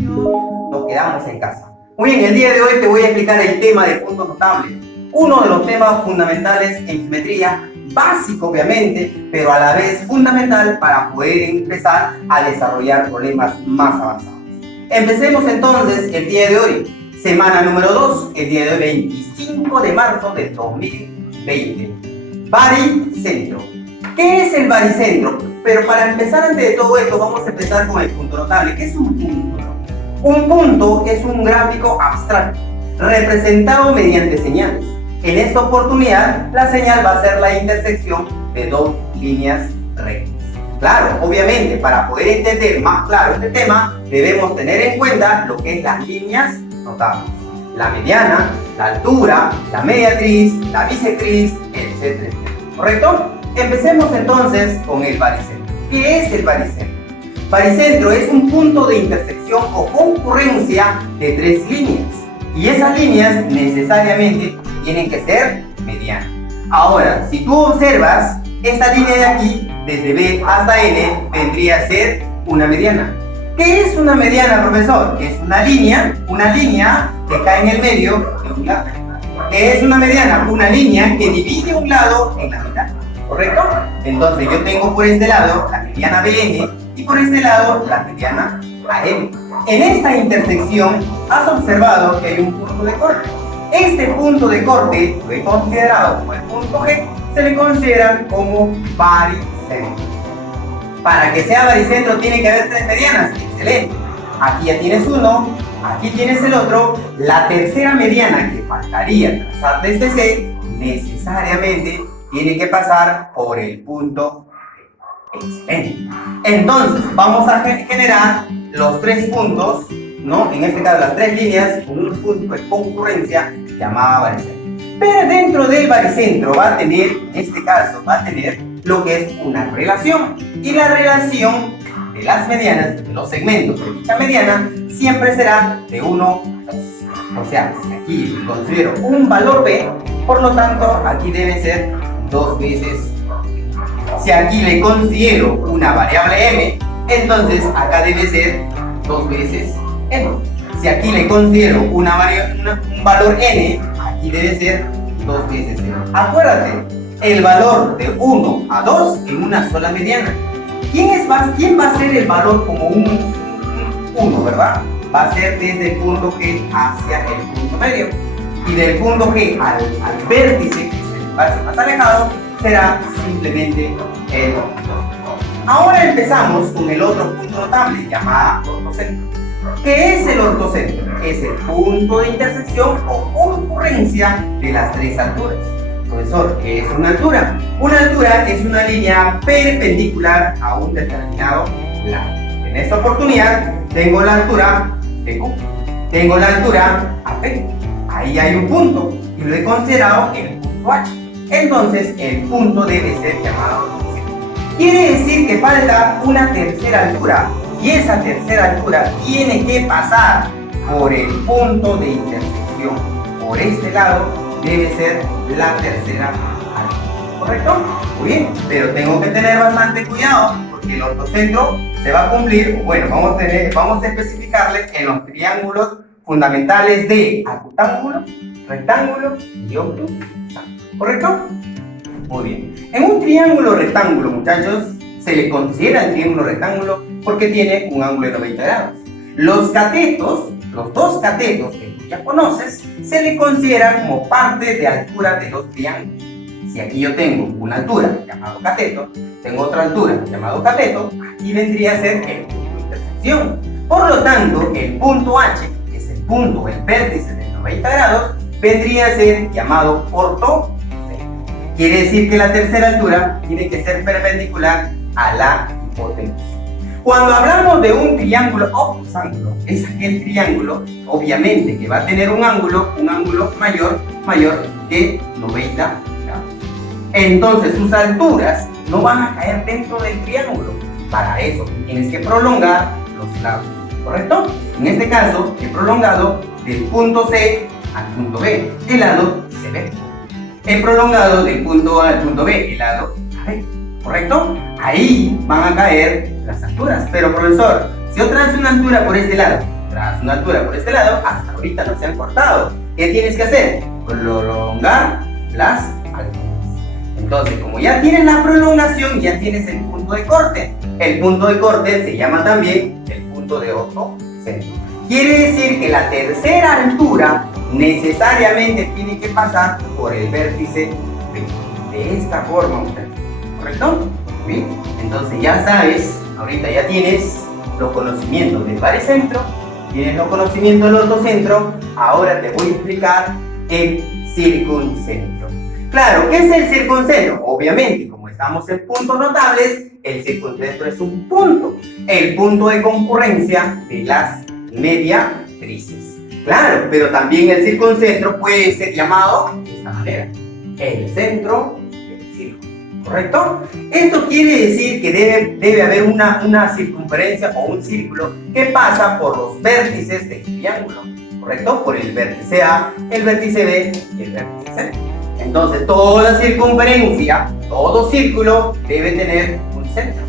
nos quedamos en casa. Muy bien, el día de hoy te voy a explicar el tema de puntos notables. Uno de los temas fundamentales en geometría, básico obviamente, pero a la vez fundamental para poder empezar a desarrollar problemas más avanzados. Empecemos entonces el día de hoy, semana número 2, el día de hoy 25 de marzo de 2020. Baricentro. ¿Qué es el baricentro? Pero para empezar, antes de todo esto, vamos a empezar con el punto notable. ¿Qué es un punto? Un punto es un gráfico abstracto, representado mediante señales. En esta oportunidad, la señal va a ser la intersección de dos líneas rectas. Claro, obviamente, para poder entender más claro este tema, debemos tener en cuenta lo que es las líneas notables. La mediana, la altura, la mediatriz, la bisectriz, etcétera, etcétera. ¿Correcto? Empecemos entonces con el baricentro. ¿Qué es el baricentro? Baricentro es un punto de intersección o concurrencia de tres líneas. Y esas líneas necesariamente tienen que ser medianas. Ahora, si tú observas, esta línea de aquí, desde B hasta N, vendría a ser una mediana. ¿Qué es una mediana, profesor? Es una línea que cae en el medio de un lado. ¿Qué es una mediana? Una línea que divide un lado en la mitad. ¿Correcto? Entonces yo tengo por este lado la mediana BN y por este lado la mediana AM. En esta intersección has observado que hay un punto de corte. Este punto de corte, lo he considerado como el punto G, se le considera como baricentro. Para que sea baricentro tiene que haber tres medianas. Excelente. Aquí ya tienes uno, aquí tienes el otro. La tercera mediana que faltaría trazar desde C necesariamente tiene que pasar por el punto G. Excelente. Entonces vamos a generar los tres puntos, ¿no? En este caso las tres líneas con un punto de concurrencia llamada baricentro. Pero dentro del baricentro va a tener, en este caso, va a tener lo que es una relación. Y la relación de las medianas, de los segmentos de dicha mediana, siempre será de 1 a 2. O sea, si aquí considero un valor B, por lo tanto, aquí debe ser 2 veces. Si aquí le considero una variable M, entonces acá debe ser 2 veces M. Si aquí le considero un valor N, aquí debe ser 2 veces N. Acuérdate, el valor de 1 a 2 en una sola mediana. ¿Quién va a ser el valor como un 1, verdad? Va a ser desde el punto G hacia el punto medio. Y del punto G al vértice, que es el espacio más alejado, será simplemente el 2. Ahora empezamos con el otro punto notable, llamado ortocentro. ¿Qué es el ortocentro? Es el punto de intersección o concurrencia de las tres alturas. Profesor, ¿qué es una altura? Una altura es una línea perpendicular a un determinado lado. En esta oportunidad tengo la altura de Q, tengo la altura AP. Ahí hay un punto y lo he considerado el punto H. Entonces el punto debe ser llamado ortocentro. Quiere decir que falta una tercera altura y esa tercera altura tiene que pasar por el punto de intersección. Por este lado debe ser la tercera altura. ¿Correcto? Muy bien, pero tengo que tener bastante cuidado porque el ortocentro se va a cumplir, bueno, vamos a especificarle en los triángulos fundamentales de acutángulo, rectángulo y obtusángulo. ¿Correcto? Muy bien. En un triángulo rectángulo, muchachos, se le considera el triángulo rectángulo porque tiene un ángulo de 90 grados. Los catetos, los dos catetos que tú ya conoces, se le consideran como parte de altura de los triángulos. Si aquí yo tengo una altura llamado cateto, tengo otra altura llamado cateto, aquí vendría a ser el punto de intersección. Por lo tanto, el punto H, que es el punto o el vértice de 90 grados, vendría a ser llamado ortocentro. Quiere decir que la tercera altura tiene que ser perpendicular a la hipotenusa. Cuando hablamos de un triángulo obtusángulo, es aquel triángulo, obviamente, que va a tener un ángulo mayor que 90 grados. Entonces sus alturas no van a caer dentro del triángulo. Para eso tienes que prolongar los lados, ¿correcto? En este caso, he prolongado del punto C al punto B, el lado CB. He prolongado del punto A al punto B, el lado AB. ¿Correcto? Ahí van a caer las alturas. Pero profesor, si yo trazo una altura por este lado, tras una altura por este lado, hasta ahorita no se han cortado. ¿Qué tienes que hacer? Prolongar las alturas. Entonces, como ya tienes la prolongación, ya tienes el punto de corte. El punto de corte se llama también el punto de ortocentro. Quiere decir que la tercera altura necesariamente tiene que pasar por el vértice B. De esta forma, ¿correcto? ¿Sí? Entonces ya sabes, ahorita ya tienes los conocimientos del baricentro, tienes los conocimientos del ortocentro, ahora te voy a explicar el circuncentro. Claro, ¿qué es el circuncentro? Obviamente, como estamos en puntos notables, el circuncentro es un punto, el punto de concurrencia de las mediatrices. Claro, pero también el circuncentro puede ser llamado de esta manera, el centro del círculo, ¿correcto? Esto quiere decir que debe haber una circunferencia o un círculo que pasa por los vértices del triángulo, ¿correcto? Por el vértice A, el vértice B y el vértice C. Entonces, toda circunferencia, todo círculo debe tener un centro.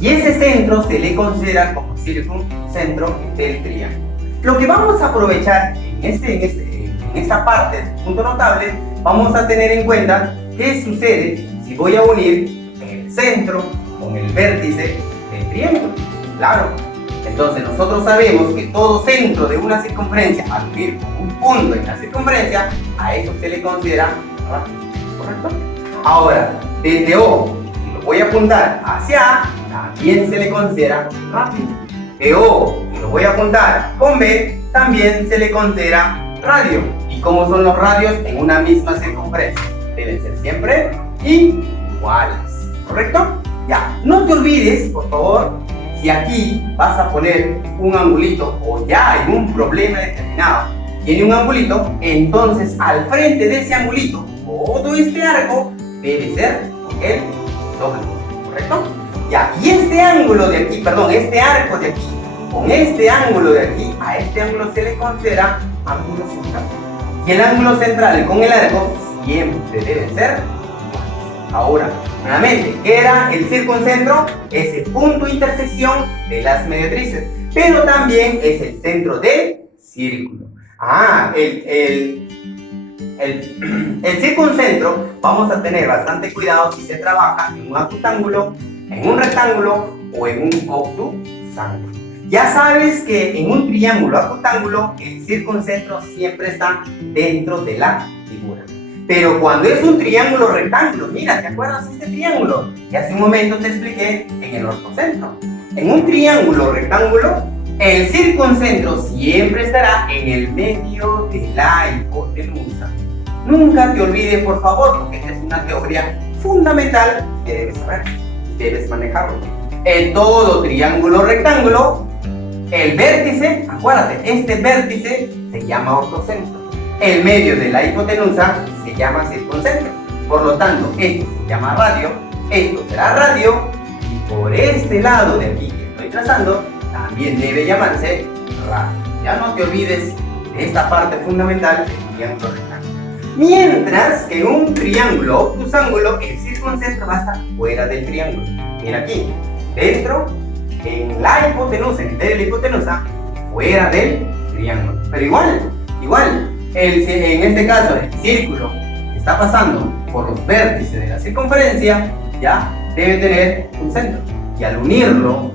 Y ese centro se le considera como circuncentro del triángulo. Lo que vamos a aprovechar en esta parte del punto notable, vamos a tener en cuenta qué sucede si voy a unir el centro con el vértice del triángulo. Claro. Entonces, nosotros sabemos que todo centro de una circunferencia, al unir un punto en la circunferencia, a eso se le considera radio, ¿correcto? Ahora, desde O, si lo voy a apuntar hacia A, también se le considera radio. De O, si lo voy a apuntar con B, también se le considera radio. ¿Y cómo son los radios en una misma circunferencia? Deben ser siempre iguales, ¿correcto? Ya, no te olvides, por favor, si aquí vas a poner un angulito o ya hay un problema determinado, tiene un angulito, entonces al frente de ese angulito, todo este arco debe ser el doble, ¿correcto? Ya, y este ángulo de aquí, este arco de aquí, con este ángulo de aquí, a este ángulo se le considera ángulo central. Y el ángulo central con el arco siempre debe ser igual. Ahora, nuevamente, ¿qué era el circuncentro? Es el punto de intersección de las mediatrices, pero también es el centro del círculo. El circuncentro, vamos a tener bastante cuidado si se trabaja en un acutángulo, en un rectángulo o en un obtusángulo. Ya sabes que en un triángulo acutángulo el circuncentro siempre está dentro de la figura. Pero cuando es un triángulo rectángulo, mira, ¿te acuerdas de este triángulo? Que hace un momento te expliqué en el ortocentro. En un triángulo rectángulo, el circuncentro siempre estará en el medio de la hipotenusa. Nunca te olvides, por favor, porque esta es una teoría fundamental que debes saber, debes manejarlo. En todo triángulo rectángulo, el vértice, acuérdate, este vértice se llama ortocentro. El medio de la hipotenusa se llama circuncentro. Por lo tanto, esto se llama radio, esto será radio, y por este lado de aquí que estoy trazando, también debe llamarse radio. Ya no te olvides de esta parte fundamental del triángulo rectángulo. Mientras que en un triángulo obtusángulo, el circuncentro va a estar fuera del triángulo. Mira aquí, dentro, en la hipotenusa, en la hipotenusa, fuera del triángulo. Pero igual, en este caso, el círculo que está pasando por los vértices de la circunferencia, ya debe tener un centro. Y al unirlo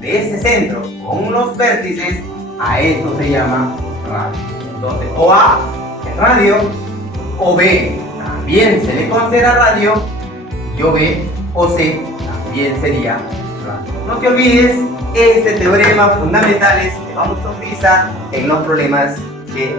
de ese centro con los vértices, a eso se llama radio. Entonces, o A es radio, o B también se le considera radio, y o B o C también sería radio. No te olvides este teorema fundamentales que vamos a utilizar en los problemas que...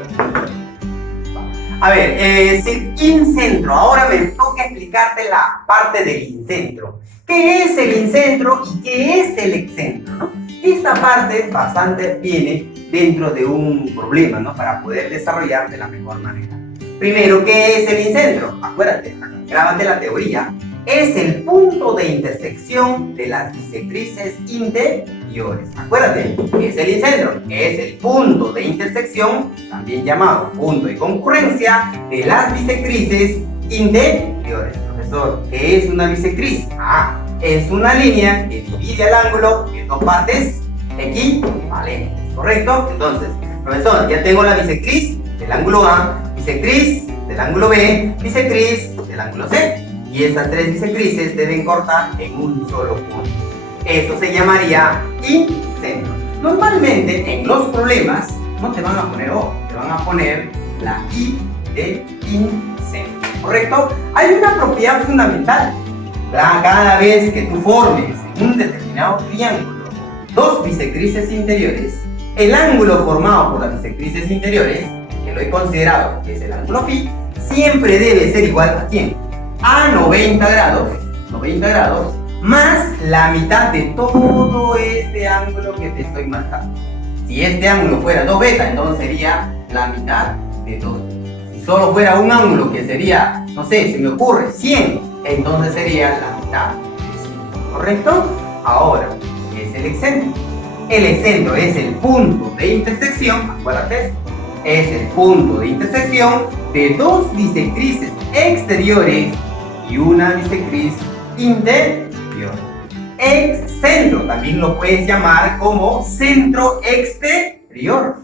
A ver, incentro. Ahora me toca explicarte la parte del incentro. ¿Qué es el incentro y qué es el excentro, ¿no? Esta parte bastante viene dentro de un problema, ¿no? Para poder desarrollar de la mejor manera. Primero, ¿qué es el incentro? Acuérdate, grábate la teoría. Es el punto de intersección de las bisectrices interiores. Acuérdate, ¿qué es el incentro? Es el punto de intersección, también llamado punto de concurrencia, de las bisectrices interiores. Profesor, ¿qué es una bisectriz? Es una línea que divide el ángulo en dos partes equivalentes, ¿correcto? Entonces, profesor, ya tengo la bisectriz del ángulo A, bisectriz del ángulo B, bisectriz del ángulo C. Y esas tres bisectrices deben cortar en un solo punto. Eso se llamaría incentro. Normalmente en los problemas no te van a poner O, te van a poner la I de incentro, ¿correcto? Hay una propiedad fundamental. Cada vez que tú formes en un determinado triángulo dos bisectrices interiores, el ángulo formado por las bisectrices interiores, que lo he considerado que es el ángulo phi, siempre debe ser igual a ¿quién? A 90 grados, más la mitad de todo este ángulo que te estoy marcando. Si este ángulo fuera 2 beta, entonces sería la mitad de 2. Si solo fuera un ángulo que sería, no sé, se me ocurre 100, entonces sería la mitad de 100, ¿correcto? Ahora, ¿qué es el excentro? El excentro es el punto de intersección, acuérdate, es el punto de intersección de dos bisectrices exteriores y una bisectriz interior. Excentro también lo puedes llamar como centro exterior.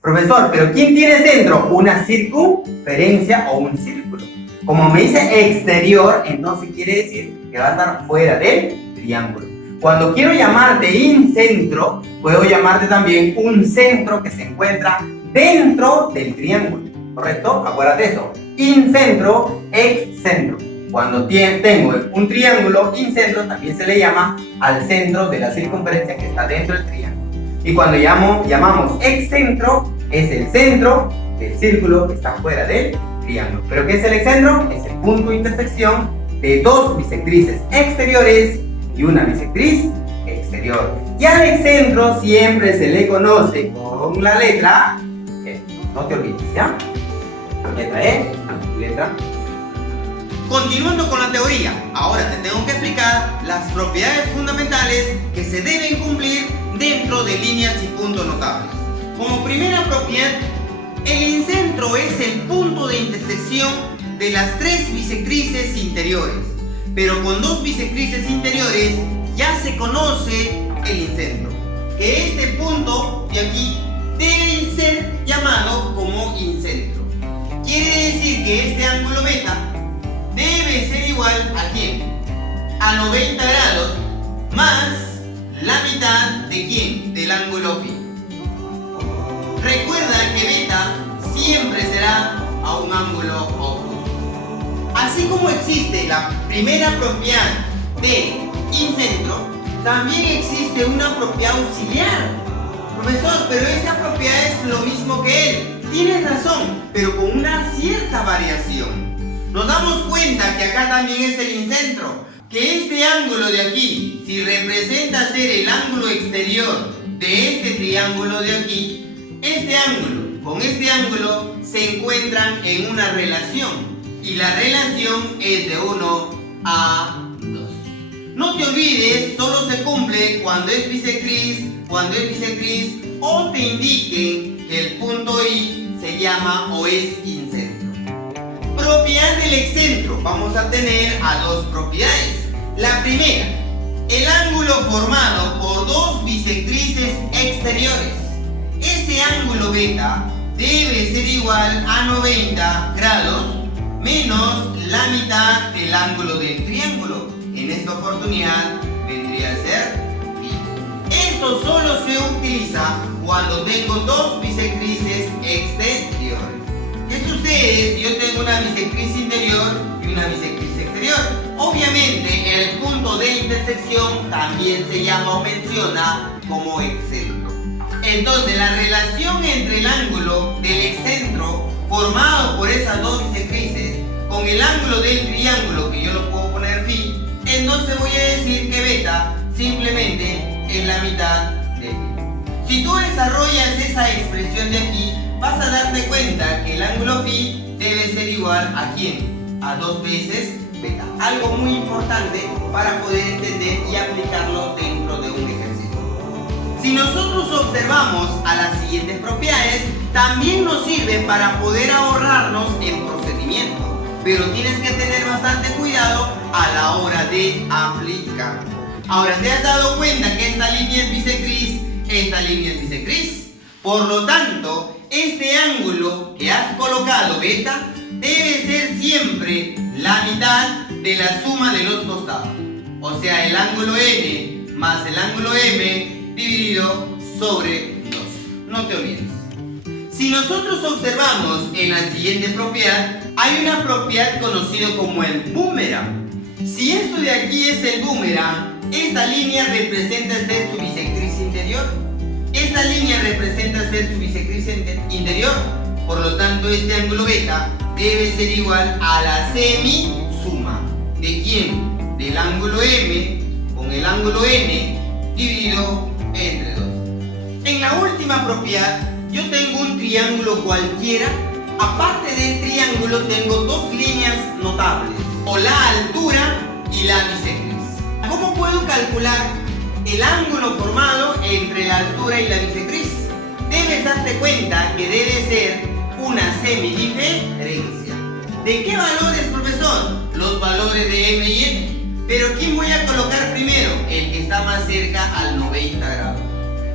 Profesor, ¿pero quién tiene centro? ¿Una circunferencia o un círculo? Como me dice exterior, entonces quiere decir que va a estar fuera del triángulo. Cuando quiero llamarte incentro, puedo llamarte también un centro que se encuentra dentro del triángulo, ¿correcto? Acuérdate eso. Incentro, excentro. Cuando tengo un triángulo incentro, también se le llama al centro de la circunferencia que está dentro del triángulo. Y cuando llamamos excentro, es el centro del círculo que está fuera del triángulo. ¿Pero qué es el excentro? Es el punto de intersección de dos bisectrices exteriores y una bisectriz exterior. Y al excentro siempre se le conoce con la letra E. No te olvides, ¿ya? Letra E, letra. Continuando con la teoría, ahora te tengo que explicar las propiedades fundamentales que se deben cumplir dentro de líneas y puntos notables. Como primera propiedad, el incentro es el punto de intersección de las tres bisectrices interiores, pero con dos bisectrices interiores ya se conoce el incentro, que este punto de aquí debe ser llamado como incentro. Quiere decir que este ángulo beta debe ser igual a ¿quién? A 90 grados más la mitad de ¿quién? Del ángulo phi. Recuerda que beta siempre será a un ángulo opuesto. Así como existe la primera propiedad de incentro, también existe una propiedad auxiliar. Profesor, pero esa propiedad es lo mismo que él. Tienes razón, pero con una cierta variación. Nos damos cuenta que acá también es el incentro, que este ángulo de aquí, si representa ser el ángulo exterior de este triángulo de aquí, este ángulo con este ángulo se encuentran en una relación, y la relación es de 1 a 2. No te olvides, solo se cumple cuando es bisectriz, o te indiquen que el punto I se llama o es incentro. Propiedad del excentro. Vamos a tener a dos propiedades. La primera, el ángulo formado por dos bisectrices exteriores. Ese ángulo beta debe ser igual a 90 grados menos la mitad del ángulo del triángulo. En esta oportunidad vendría a ser phi. Esto solo se utiliza cuando tengo dos bisectrices exteriores. ¿Qué sucede si yo tengo una bisectriz interior y una bisectriz exterior? Obviamente el punto de intersección también se llama o menciona como excentro. Entonces la relación entre el ángulo del excentro formado por esas dos bisectrices con el ángulo del triángulo, que yo lo puedo poner phi, entonces voy a decir que beta simplemente es la mitad de phi. Si tú desarrollas esa expresión de aquí, vas a darte cuenta que el ángulo phi debe ser igual a ¿quién? A 2 veces beta. Algo muy importante para poder entender y aplicarlo dentro de un ejercicio. Si nosotros observamos a las siguientes propiedades, también nos sirven para poder ahorrarnos en procedimiento, pero tienes que tener bastante cuidado a la hora de aplicar. Ahora, ¿te has dado cuenta que esta línea es bisectriz? línea es bisectriz. Por lo tanto, este ángulo que has colocado, beta, debe ser siempre la mitad de la suma de los costados. O sea, el ángulo N más el ángulo M dividido sobre 2. No te olvides. Si nosotros observamos en la siguiente propiedad, hay una propiedad conocida como el boomerang. Si esto de aquí es el boomerang, esta línea representa ser su bisectriz interior. Esta línea representa ser su bisectriz interior. Por lo tanto, este ángulo beta debe ser igual a la semisuma. ¿De quién? Del ángulo M con el ángulo N dividido entre 2. En la última propiedad, yo tengo un triángulo cualquiera. Aparte del triángulo, tengo dos líneas notables, o la altura y la bisectriz. ¿Cómo puedo calcular el ángulo formado entre la altura y la bisectriz? Debes darte cuenta que debe ser una semidiferencia. ¿De qué valores, profesor? Los valores de M y N. Pero ¿quién voy a colocar primero? El que está más cerca al 90 grados.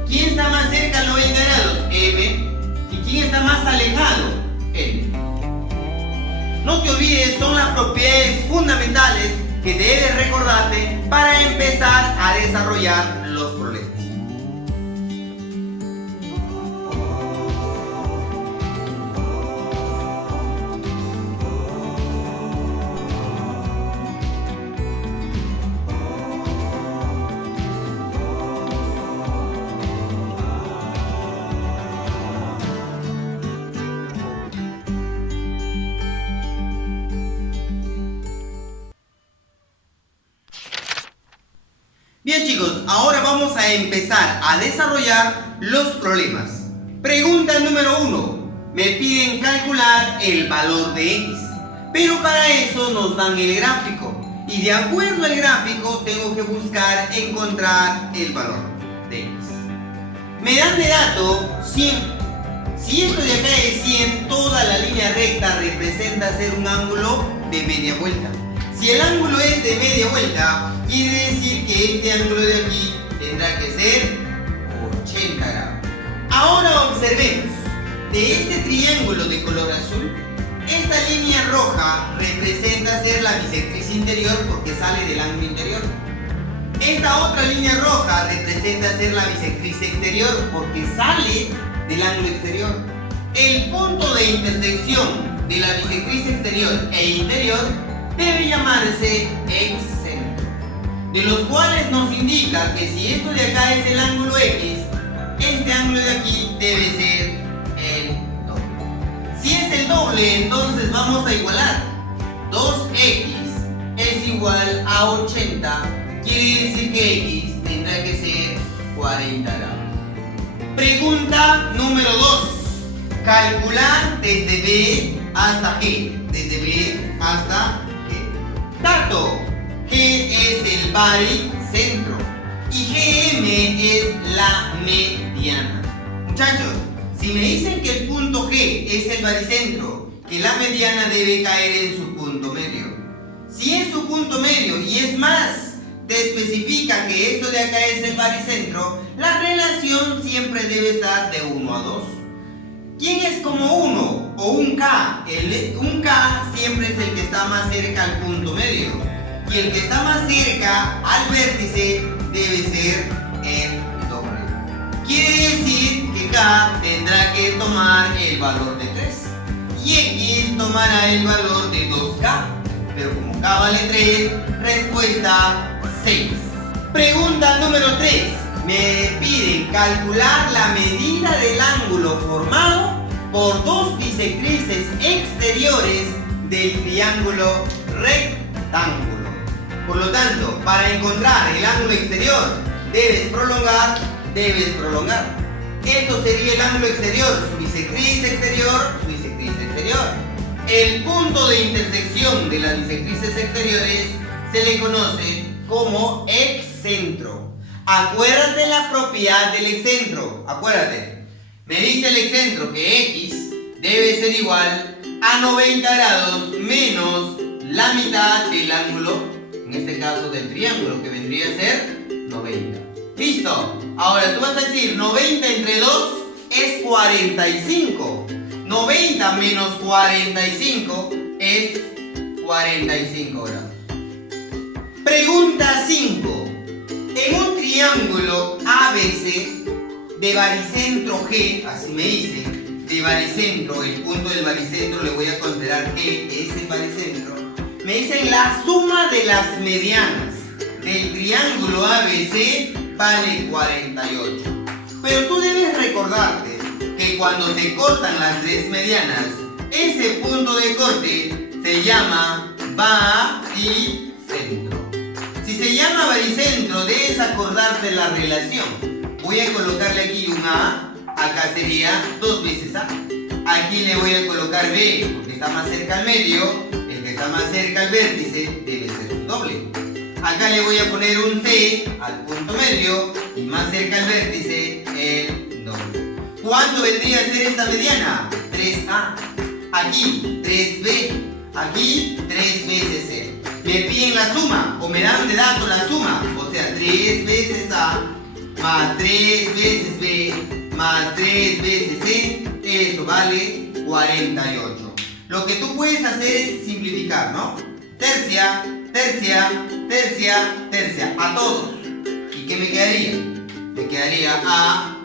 ¿Quién está más cerca al 90 grados? M. ¿Y quién está más alejado? N. No te olvides, son las propiedades fundamentales que debes recordarte para empezar a desarrollar los problemas. Bien chicos, ahora vamos a empezar a desarrollar los problemas. Pregunta número 1. Me piden calcular el valor de X. Pero para eso nos dan el gráfico. Y de acuerdo al gráfico tengo que buscar encontrar el valor de X. Me dan de dato 100. Si esto de acá es 100, toda la línea recta representa ser un ángulo de media vuelta. Si el ángulo es de media vuelta, quiere decir que este ángulo de aquí tendrá que ser 80 grados. Ahora observemos, de este triángulo de color azul, esta línea roja representa ser la bisectriz interior porque sale del ángulo interior. Esta otra línea roja representa ser la bisectriz exterior porque sale del ángulo exterior. El punto de intersección de la bisectriz exterior e interior debe llamarse excentro, de los cuales nos indica que si esto de acá es el ángulo X, este ángulo de aquí debe ser el doble. Si es el doble, entonces vamos a igualar. 2x es igual a 80, quiere decir que X tendrá que ser 40 grados. Pregunta número 2. Calcular desde B hasta G. Desde B hasta G. Dato. G es el baricentro y GM es la mediana. Muchachos, si me dicen que el punto G es el baricentro, que la mediana debe caer en su punto medio. Si es su punto medio y es más, te especifica que esto de acá es el baricentro, la relación siempre debe estar de 1 a 2. ¿Quién es como 1 o un K? Un K siempre es el que está más cerca al punto medio. Y el que está más cerca al vértice debe ser el doble. Quiere decir que K tendrá que tomar el valor de 3. Y X tomará el valor de 2K. Pero como K vale 3, respuesta 6. Pregunta número 3. Me piden calcular la medida del ángulo formado por dos bisectrices exteriores del triángulo rectángulo. Por lo tanto, para encontrar el ángulo exterior, debes prolongar. Esto sería el ángulo exterior, su bisectriz exterior, su bisectriz exterior. El punto de intersección de las bisectrices exteriores se le conoce como excentro. Acuérdate la propiedad del excentro. Acuérdate. Me dice el excentro que X debe ser igual a 90 grados menos la mitad del ángulo, en este caso del triángulo, que vendría a ser 90. ¿Listo? Ahora tú vas a decir 90 entre 2 es 45. 90 menos 45 es 45 grados. Pregunta 5. En un triángulo ABC de baricentro G, así me dice, de baricentro, el punto del baricentro le voy a considerar G, es el baricentro. Me dicen la suma de las medianas del triángulo ABC vale 48. Pero tú debes recordarte que cuando se cortan las tres medianas, ese punto de corte se llama baricentro. Si se llama baricentro, debes acordarte la relación. Voy a colocarle aquí un A, acá sería 2 veces A. Aquí le voy a colocar B, porque está más cerca al medio. El que está más cerca al vértice debe ser un doble. Acá le voy a poner un C al punto medio y más cerca al vértice el doble. ¿Cuánto vendría a ser esta mediana? 3A. Aquí 3B. Aquí 3 veces C. Me piden la suma o me dan de dato la suma. O sea, 3 veces A más 3 veces B más 3 veces C. Eso vale 48. Lo que tú puedes hacer es simplificar, ¿no? Tercia, tercia, tercia, tercia, a todos. ¿Y qué me quedaría? Me quedaría A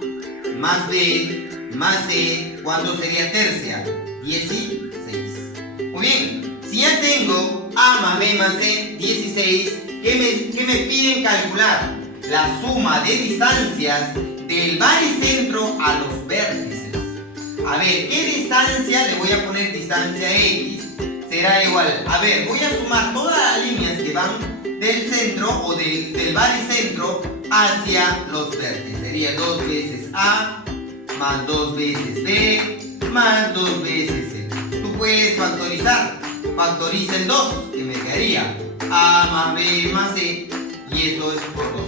más B más C. ¿Cuánto sería tercia? 16. Muy bien, si ya tengo A más B más C, 16, ¿qué me piden calcular? La suma de distancias del baricentro a los vértices. A ver, ¿qué distancia? Le voy a poner distancia X. Será igual, a ver, voy a sumar todas las líneas que van del centro o del baricentro hacia los vértices. Sería 2 veces A más 2 veces B más 2 veces C. Tú puedes factorizar. Factoriza el 2, que me quedaría A más B más C, y eso es por 2.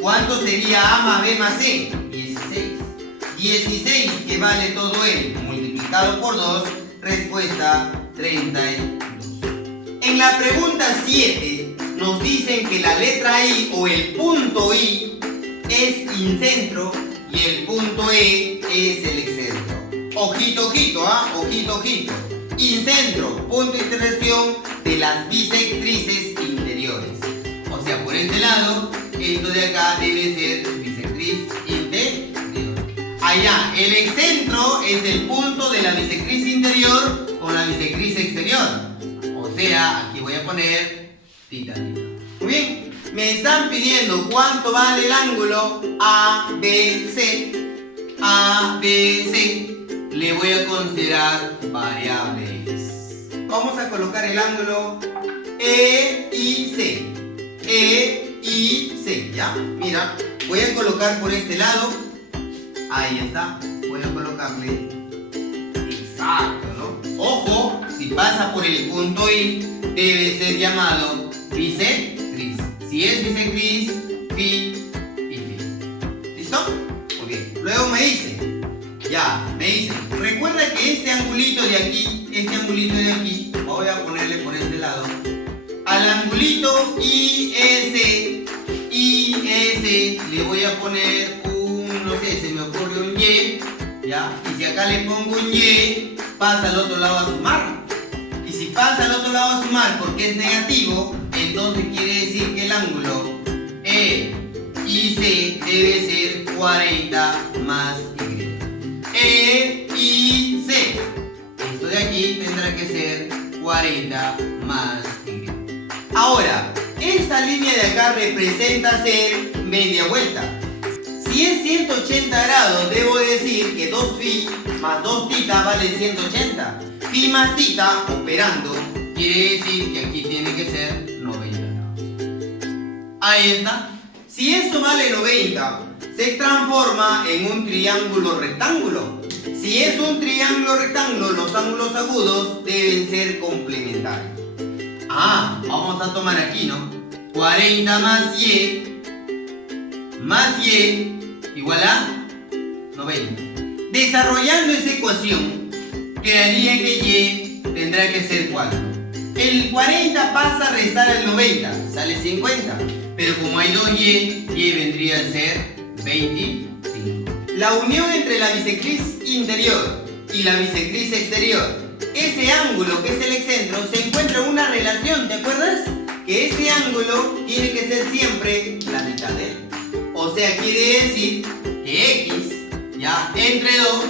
¿Cuánto sería A más B más C? 16. 16, que vale todo él, multiplicado por 2, respuesta 32. En la pregunta 7 nos dicen que la letra I o el punto I es incentro y el punto E es el excentro. Ojito, ojito, ojito, ojito. Incentro, punto de intersección de las bisectrices interiores. O sea, por este lado, esto de acá debe ser bisectriz interior. Allá, el excentro es el punto de la bisectriz interior con la bisectriz exterior. O sea, aquí voy a poner tita, tita. Muy bien, me están pidiendo cuánto vale el ángulo ABC. ABC. Le voy a considerar variables. Vamos a colocar el ángulo E y C. E y C, ¿ya? Mira, voy a colocar por este lado. Ahí está. Voy a colocarle. Exacto, ¿no? Ojo, si pasa por el punto I, debe ser llamado bisectriz. Si es bisectriz, phi y phi. ¿Listo? Muy bien. Luego me dice. Ya, me dice, recuerda que este angulito de aquí, voy a ponerle por este lado, al angulito IS, le voy a poner un, no sé, se me ocurre un Y, ¿ya? Y si acá le pongo un Y, pasa al otro lado a sumar. Y si pasa al otro lado a sumar porque es negativo, entonces quiere decir que el ángulo EIC debe ser 40 más Y. E y C. Esto de aquí tendrá que ser 40 más Y. Ahora, esta línea de acá representa ser media vuelta. Si es 180 grados, debo decir que 2 phi más 2 tita vale 180. Phi más tita, operando, quiere decir que aquí tiene que ser 90 grados. Ahí está. Si eso vale 90, se transforma en un triángulo rectángulo. Si es un triángulo rectángulo, los ángulos agudos deben ser complementarios. Vamos a tomar aquí, ¿no? 40 más Y igual a 90. Desarrollando esa ecuación, quedaría que Y tendrá que ser ¿cuánto? El 40 pasa a restar al 90, sale 50. Pero como hay 2Y vendría a ser 25. La unión entre la bisectriz interior y la bisectriz exterior, ese ángulo que es el excentro, se encuentra en una relación, ¿te acuerdas? Que ese ángulo tiene que ser siempre la mitad de él. O sea, quiere decir que x, ya, entre 2,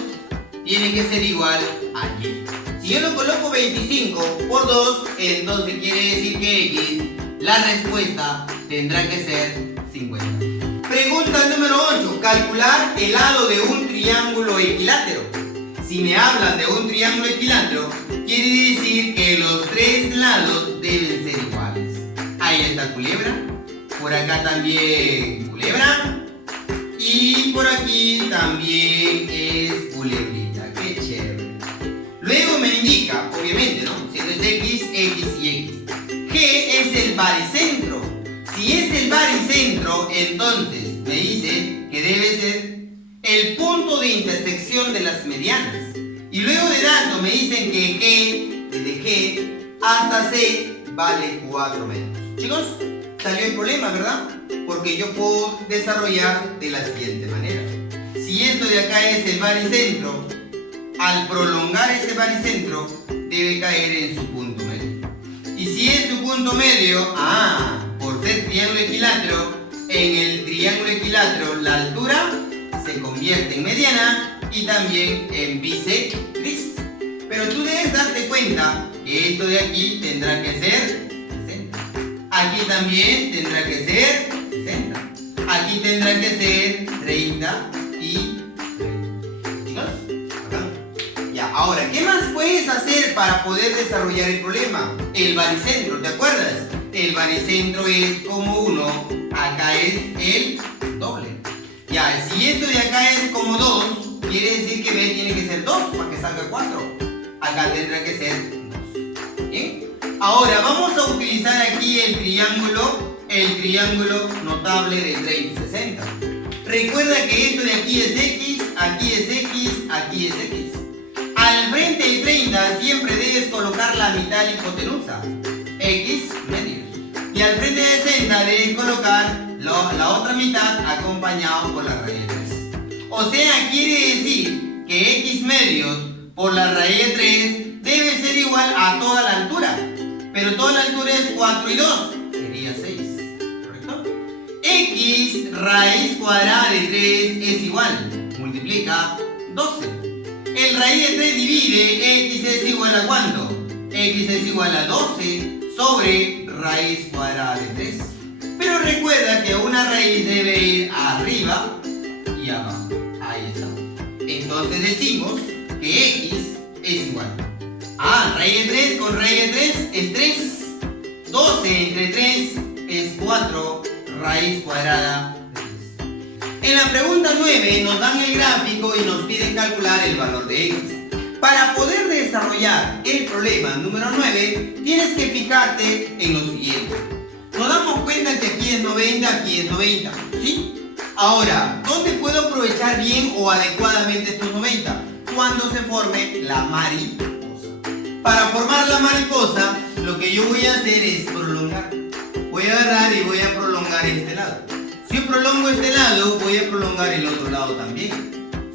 tiene que ser igual a y. Si yo lo coloco 25 por 2, entonces quiere decir que x, la respuesta tendrá que ser 50. Pregunta número 8. Calcular el lado de un triángulo equilátero. Si me hablan de un triángulo equilátero, quiere decir que los tres lados deben ser iguales. Ahí está culebra, por acá también culebra, y por aquí también es culebrita. ¡Qué chévere! Luego me indica, obviamente, ¿no? Si es x, x y x. G es el baricentro. Si es el baricentro, entonces me dice que debe ser el punto de intersección de las medianas. Y luego de dato me dicen que G, desde G hasta C, vale 4 metros. Chicos, salió el problema, ¿verdad? Porque yo puedo desarrollar de la siguiente manera. Si esto de acá es el baricentro, al prolongar ese baricentro, debe caer en su punto medio. Y si es su punto medio, por ser triángulo equilátero, en el triángulo equilátero la altura se convierte en mediana y también en bisectriz. Pero tú debes darte cuenta que esto de aquí tendrá que ser 60. Aquí también tendrá que ser 60. Aquí tendrá que ser 30 y 30. ¿Chicos? Acá. Ya, ahora, ¿qué más puedes hacer para poder desarrollar el problema? El baricentro, ¿te acuerdas? El baricentro es como 1, acá es el doble. Ya, si esto de acá es como 2, quiere decir que B tiene que ser 2 para que salga 4. Acá tendrá que ser 2. ¿Bien? Ahora vamos a utilizar aquí el triángulo notable de 30 y 60. Recuerda que esto de aquí es X, aquí es X, aquí es X. Al frente de 30 siempre debes colocar la mitad de la hipotenusa, X medios. Y al frente de 60 debes colocar la otra mitad acompañado por la raíz de 3. O sea, quiere decir que X medios por la raíz de 3 debe ser igual a toda la altura. Pero toda la altura es 4 y 2, sería 6, ¿correcto? X raíz cuadrada de 3 es igual, multiplica 12. El raíz de 3 divide, X es igual a ¿cuánto? X es igual a 12 sobre raíz cuadrada de 3. Pero recuerda que una raíz debe ir arriba y abajo. Ahí está. Entonces decimos que X es igual. Raíz de 3 con raíz de 3 es 3. 12 entre 3 es 4 raíz cuadrada de 3. En la pregunta 9 nos dan el gráfico y nos piden calcular el valor de X. Para poder desarrollar el problema número 9, tienes que fijarte en lo siguiente. Nos damos cuenta que aquí es 90, aquí es 90, ¿sí? Ahora, ¿dónde puedo aprovechar bien o adecuadamente estos 90? Cuando se forme la mariposa. Para formar la mariposa, lo que yo voy a hacer es prolongar. Voy a agarrar y voy a prolongar este lado. Si yo prolongo este lado, voy a prolongar el otro lado también.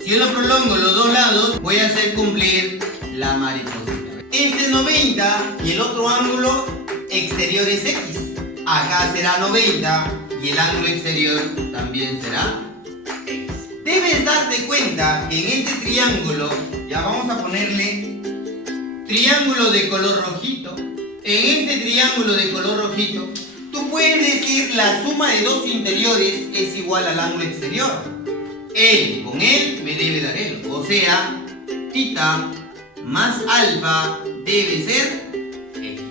Si yo lo prolongo los dos lados, voy a hacer cumplir la mariposa. Este es 90 y el otro ángulo exterior es X. Acá será 90 y el ángulo exterior también será X. Debes darte cuenta que en este triángulo, ya vamos a ponerle triángulo de color rojito. En este triángulo de color rojito, tú puedes decir la suma de dos interiores es igual al ángulo exterior. Él con él me debe dar él. O sea, tita más alfa debe ser X.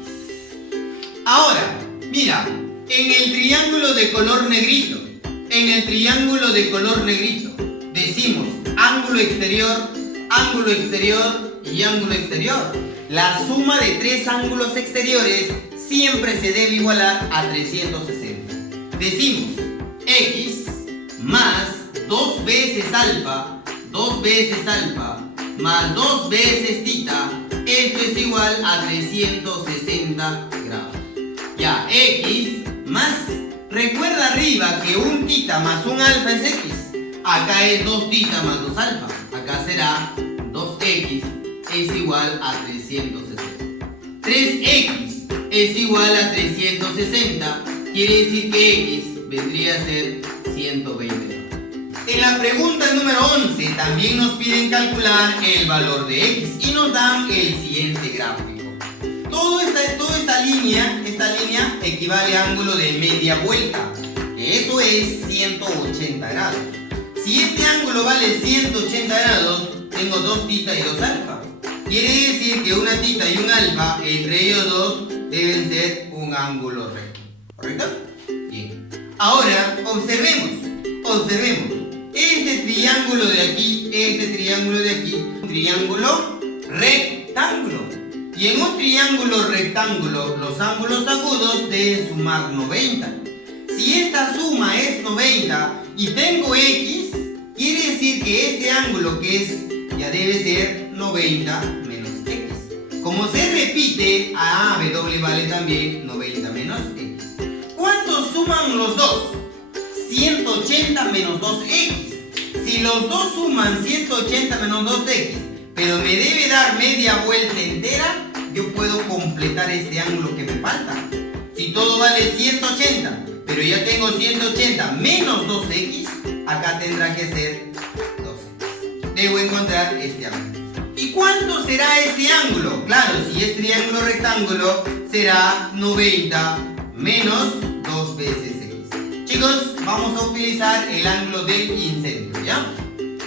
Ahora, mira, en el triángulo de color negrito, decimos ángulo exterior y ángulo exterior. La suma de tres ángulos exteriores siempre se debe igualar a 360. Decimos X más 2 veces alfa más 2 veces tita, esto es igual a 360 grados. Ya, X más, recuerda arriba que un tita más un alfa es X. Acá es 2 θ más 2 alfa. Acá será 2x es igual a 360. 3x es igual a 360. Quiere decir que x vendría a ser 120. En la pregunta número 11 también nos piden calcular el valor de x y nos dan el siguiente gráfico. Toda esta línea equivale a ángulo de media vuelta, que eso es 180 grados. Si este ángulo vale 180 grados, tengo 2 θ y 2 alfa. Quiere decir que una θ y un alfa, entre ellos dos, deben ser un ángulo recto. ¿Correcto? Bien. Ahora, observemos. Este triángulo de aquí, un triángulo rectángulo. Y en un triángulo rectángulo, los ángulos agudos deben sumar 90. Si esta suma es 90 y tengo x, quiere decir que este ángulo ya debe ser 90 menos x. Como se repite, a w vale también 90 menos x. ¿Cuánto suman los dos? 180 menos 2x. Si los dos suman 180 menos 2x, pero me debe dar media vuelta entera, yo puedo completar este ángulo que me falta. Si todo vale 180, pero ya tengo 180 menos 2x, acá tendrá que ser 2x. Debo encontrar este ángulo. ¿Y cuánto será ese ángulo? Claro, si es triángulo rectángulo, será 90 menos 2 veces x. Chicos, vamos a utilizar el ángulo del incentro, ¿ya?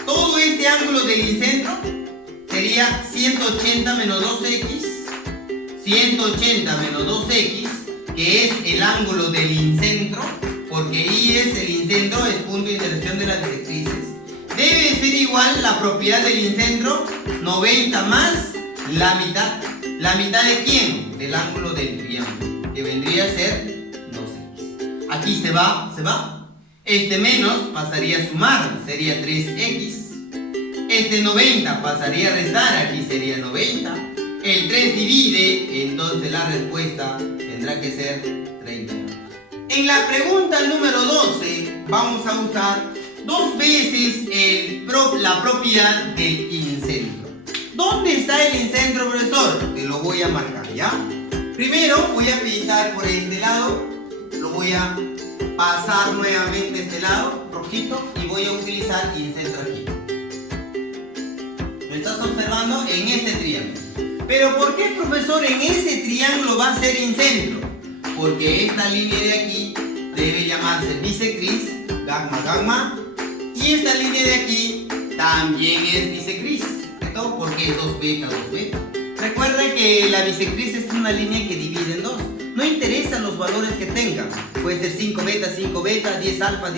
Todo este ángulo del incentro sería 180 menos 2x, 180 menos 2x, que es el ángulo del incentro, porque I es el incentro, es punto de intersección de las bisectrices. Debe ser igual la propiedad del incentro, 90 más la mitad. ¿La mitad de quién? Del ángulo del triángulo, que vendría a ser 2x. Aquí se va. Este menos pasaría a sumar, sería 3x. Este 90 pasaría a restar, aquí sería 90. El 3 divide, entonces la respuesta tendrá que ser 30. En la pregunta número 12 vamos a usar 2 veces la propiedad del incentro. ¿Dónde está el incentro, profesor? Te lo voy a marcar, ¿ya? Primero voy a pintar por este lado, lo voy a pasar nuevamente este lado, rojito, y voy a utilizar incentro aquí. ¿Lo estás observando? En este triángulo. Pero ¿por qué, profesor, en ese triángulo va a ser incentro? Porque esta línea de aquí debe llamarse bisectriz, gamma, y esta línea de aquí también es bisectriz, ¿cierto? Porque es 2 beta. Recuerda que la bisectriz es una línea que divide en dos. No interesan los valores que tenga. Puede ser 5 beta, 10 alfa,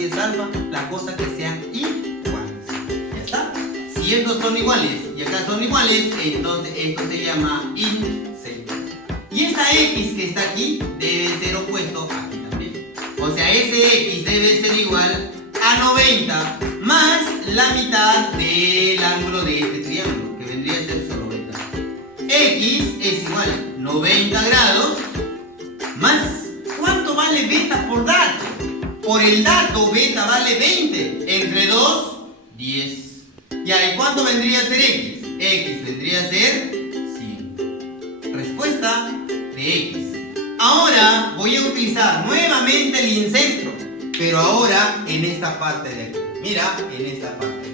la cosa que sean iguales. ¿Ya está? Si estos son iguales y acá son iguales, entonces esto se llama incentro. Y esta x que está aquí debe ser opuesto aquí también. O sea, ese x debe ser igual a 90 más la mitad del ángulo de este triángulo, que vendría a ser solo beta. X es igual a 90 grados más, ¿cuánto vale beta por dato? Por el dato beta vale 20, entre 2, 10. Ya, ¿y cuánto vendría a ser x? X vendría a ser 100. Respuesta de x. Ahora voy a utilizar nuevamente el incentro, pero ahora en esta parte de aquí. Mira, en esta parte.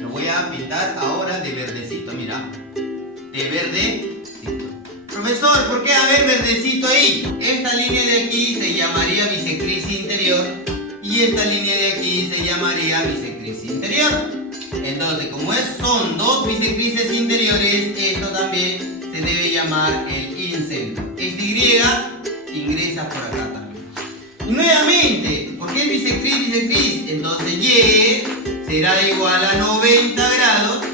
Lo voy a pintar ahora de verdecito, mira. De verdecito. Profesor, ¿por qué haber verdecito ahí? Esta línea de aquí se llamaría bisectriz interior y esta línea de aquí se llamaría bisectriz interior. Entonces, como son dos bisectrices interiores, esto también se debe llamar el incentro. Este Y ingresa por acá también. Y nuevamente, ¿por qué bisectriz? Entonces Y será igual a 90 grados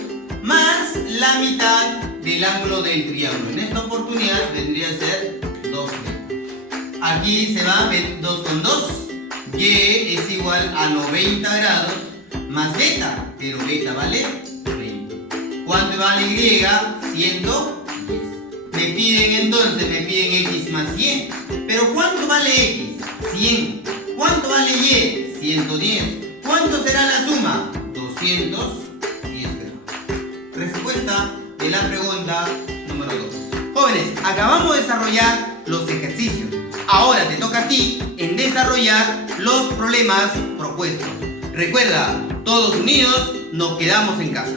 más la mitad del ángulo del triángulo. En esta oportunidad vendría a ser 2 beta. Aquí se va 2 con 2. Y es igual a 90 grados más beta, pero beta vale 30. ¿Cuánto vale Y? 110. Me piden x más 100. ¿Pero cuánto vale x? 100. ¿Cuánto vale y? 110. ¿Cuánto será la suma? 210 gramos. Respuesta de la pregunta número 2. Jóvenes, acabamos de desarrollar los ejercicios. Ahora te toca a ti en desarrollar los problemas propuestos. Recuerda, todos unidos nos quedamos en casa.